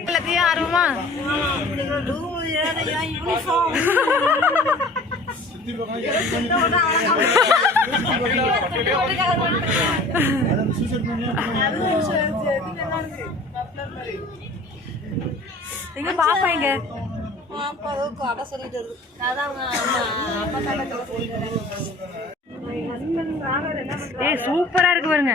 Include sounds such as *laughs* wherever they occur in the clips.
எல்லாத்தையும் ஆர்வமா எங்க பாப்பா எங்க ஏய் சூப்பரா இருக்கு பாருங்க.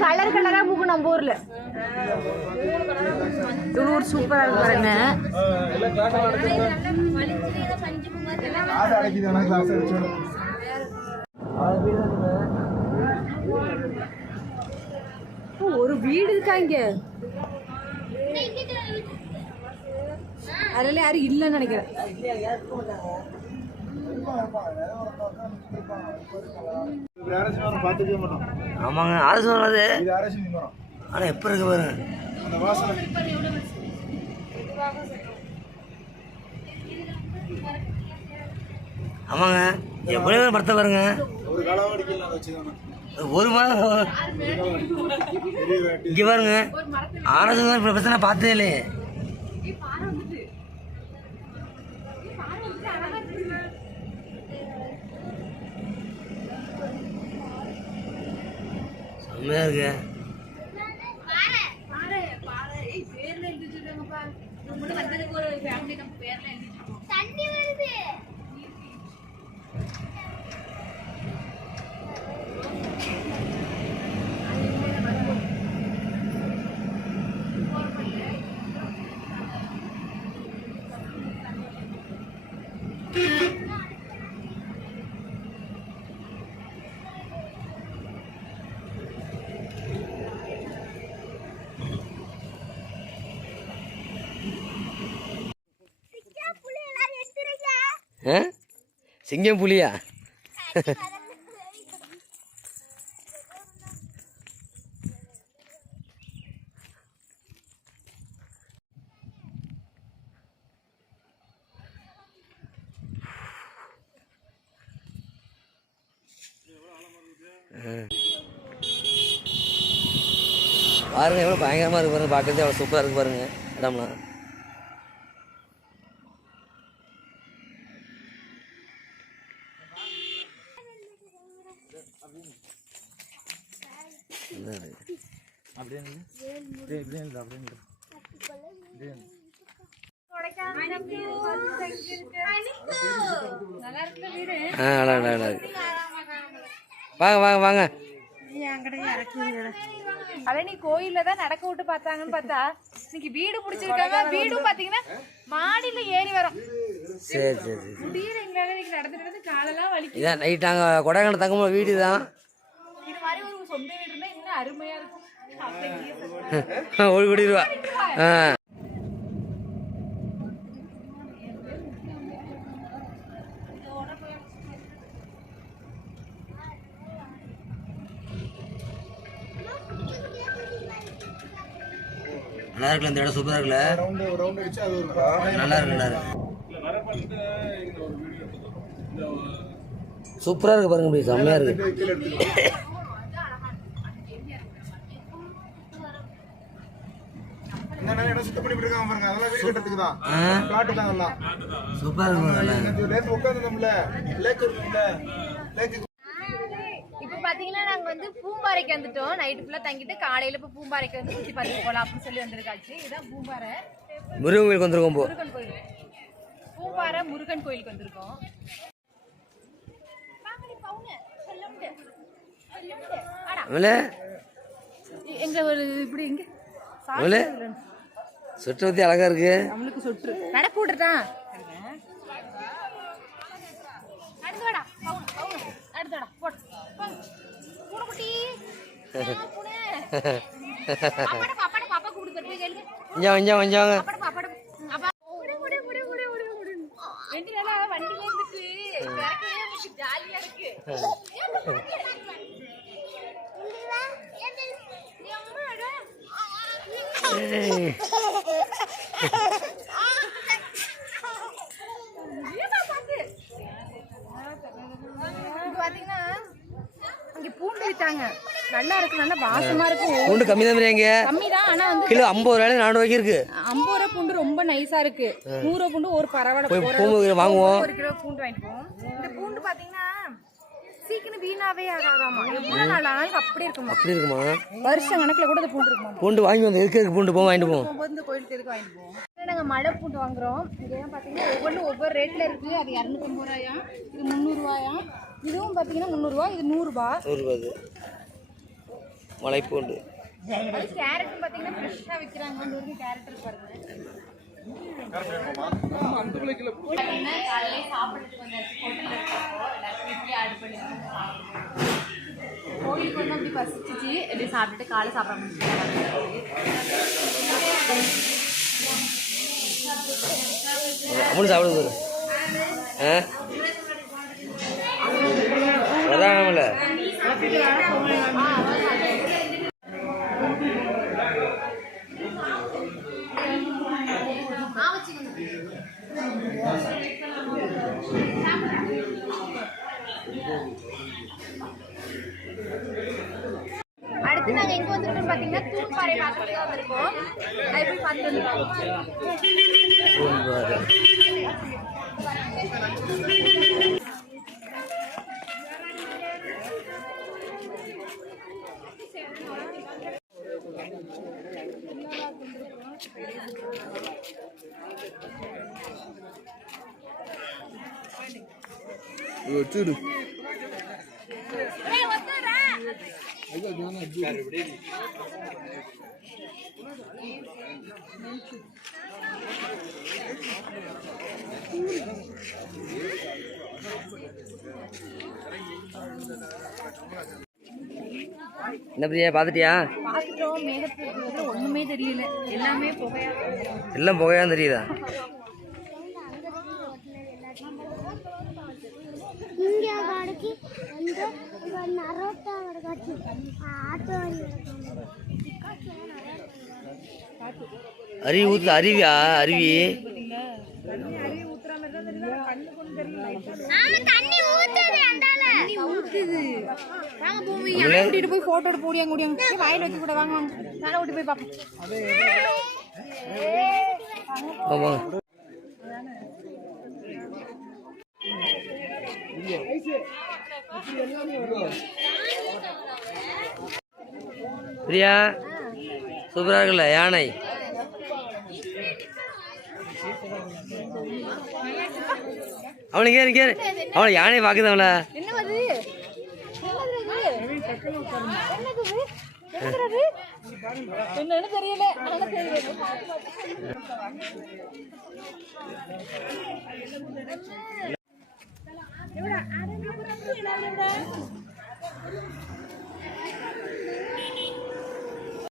கலர் கலரா பூக்கும் நம்ம ஊர்ல. ஊர் சூப்பரா இருக்கு பாருங்க. ஒரு வீடு இருக்கா இங்க அதில் யாரும் இல்லைன்னு நினைக்கிறேன். ஆமாங்க அரசு சொன்னது ஆனால் எப்போ இருக்கு பாரு? ஆமாங்க எப்படி படத்தை பாருங்க. ஒரு களவாடிக்கல் ஒரு மரம் இங்கே பாருங்க அரசு இப்போ பிரச்சனை பார்த்ததே இல்லையே. செம்மையா இருக்கு தண்ணி வருது புள்ளையெல்லாம் எடுத்துருங்க ஆ சிங்கம் புலியா? பாருங்க எவ்வளோ பயங்கரமாக இருக்கு பாருங்க பார்க்குறது எவ்வளோ சூப்பராக இருக்கு பாருங்க இடம்லாம் வாங்க வாங்க வாங்க. பழனி கோயில்ல தான் நடக்க விட்டு பார்த்தாங்கன்னு பார்த்தா இன்னைக்கு வீடு பிடிச்சிருக்காங்க. வீடும் பாத்தீங்கன்னா மாடியில ஏறி வரும். சரி சரி சரி. முடியல எங்களால இன்னைக்கு நடந்து நடந்து காலெல்லாம் வலிக்கும் இதான் நைட் நாங்கள் கொடைக்கானல் தங்கும்போது வீடு தான். இது மாதிரி ஒரு சொந்த வீடு. இருந்தா இன்னும் அருமையா இருக்கும். ரூபா *laughs* ஆ நல்லா இருக்குல்ல இந்த இடம் சூப்பராக இருக்குல்ல? ரவுண்டு ரவுண்ட் அடிச்சு அது ஒரு நல்லா இருக்கு நல்லா இருக்கு. சூப்பராக இருக்கு பாருங்க இப்படி செம்மையாக இருக்கு. கீழே எடுத்துக்கலாம் என்னென்ன இடம் சுத்தம் பண்ணி விட்டுருக்காங்க பாருங்க. அதெல்லாம் வீடு கட்டுறதுக்கு தான் ஆ பிளாட்டு தான் எல்லாம் சூப்பராக இருக்கு பாருங்க நேற்று நேற்று உட்காந்துருந்தோம்ல லேக் இருக்குல்ல லேக்கு இப்போ பாத்தீங்கன்னா நாங்க வந்து பூம்பாறைக்கு வந்துட்டோம். நைட்டு ஃபுல்லா தங்கிட்டு காலையில இப்போ பூம்பாறைக்கு வந்து சுத்தி பார்த்துட்டு போலாம் அப்படின்னு சொல்லி வந்திருக்காச்சு. இதுதான் பூம்பாறை. முருகன் கோயிலுக்கு வந்திருக்கோம் முருகன் கோயில். பூம்பாறை முருகன் கோயிலுக்கு வந்திருக்கோம். எங்க ஒரு இப்படி எங்க சுற்று பற்றி அழகா இருக்கு. நம்மளுக்கு சொட்டு. நடப்பு விட்டுட்டான் அடுத்து வாடா. பவுனு, பவுனு. அடுத்து வாடா போடு போடு. பூனைக்குட்டி. ஆ, பூனை. அப்பாட்ட பா, அப்பாட்ட பாப்பா கூப்பிடு போய் போய் கேளுங்க கொஞ்சம் கொஞ்சம் கொஞ்சம் அப்பாட்ட பா, அப்பாட்ட பா. அப்பா. குடு, குடு, குடு, குடு, குடு, குடு. ரெண்டு நாளா வண்டி விரட்டுறதே உங்களுக்கு ஜாலியா இருக்கு இங்க வா. எது? நீ அம்மா அட. ஏய். ஏம்மா பாத்து? இது பாத்தீங்கன்னா இங்க பூண்டு வித்தாங்க நல்லா இருக்கு நல்லா வாசமா இருக்கும். பூண்டு கம்மி தான் பிரியாங்க கம்மி தான் ஆனா வந்து கிலோ ஐம்பது ரூபாயில நானூறு ரூபாய்க்கு இருக்கு. ஐம்பது ரூபா பூண்டு ரொம்ப நைஸா இருக்கு. நூறு ரூபா பூண்டு ஒரு பரவாயில்ல. போய் பூண்டு வாங்குவோம். ஒரு கிலோ பூண்டு வாங்கிட்டு போவோம் இந்த பூண்டு பாத்தீங்கன்னா சீக்கிரம் வீணாவே ஆகாதாமா. எவ்வளவு நாள் ஆனாலும் அப்படியே இருக்குமா? அப்படி இருக்குமா? வருஷம் கணக்குல கூட இந்த பூண்டு இருக்குமா? பூண்டு வாங்கி வந்து எதுக்கு எதுக்கு பூண்டு போவோம் வாங்கிட்டு போவோம் போகும்போது இந்த கோயிலுக்கு எதுக்கு வாங்கிட்டு போவோம் நாங்க மழை பூண்டு வாங்குறோம். இதெல்லாம் பாத்தீங்கன்னா ஒவ்வொன்றும் ஒவ்வொரு ரேட்ல இருக்கு. அது இரநூத்தம்பது ரூபாயா? இது முந்நூறுவாயா இதுவும் பாத்தீங்கன்னா முந்நூறுவா இது நூறுரூபா அது மலைப்பூண்டு அது கேரட் பாத்தீங்கன்னா ஃப்ரெஷ்ஷா விக்கிறாங்க இந்த வரைக்கும் கேரட் பாருங்க. பாத்தீங்கன்னா காலையில சாப்பிடுறதுக்கு வந்தாச்சு ஹோட்டல்ல இருக்கோம் எல்லாருக்கும் இட்லி ஆர்டர் பண்ணிருக்கோம் கோயிலுக்கு வந்து அப்படி பசிச்சிச்சு. இப்படி சாப்பிட்டுட்டு காலை சாப்பிட அம்மனு சாப்பிடுது ஆ? அடுத்து நாங்க எங்க வந்திருக்கோம் பாத்தீங்கன்னா தூண்பாறை பார்க்கறதுக்கு வந்திருக்கோம். அது போய் பார்த்துட்டு வந்துருக்கோம் என்ன பிரியா பார்த்துட்டியா? ஒண்ணுமே தெரியல. எல்லாமே புகையா எல்லாம் புகையான்னு தெரியுதா? இங்க கடைக்கு வந்து நரோட்டா கடைக்கு ஆட்டோ அருவி ஊத்து அருவியா? அருவி. தண்ணி ஊத்துது அந்தால. ஊத்துது வாங்க போவி யானை கூட்டிட்டு போய் போட்டோ எடுத்து போடியாங்க கூடியாங்க வாயில வச்சு கூட வாங்க. போய் பார்ப்போம். பிரியா சூப்பரா இருக்குல்ல யானை? அவனுக்கு ஏறு கேரு அவனை யானை பார்க்குது அவள என்ன தெரியல. என்னது என்னன்னு தெரியல ஆனா தெரியல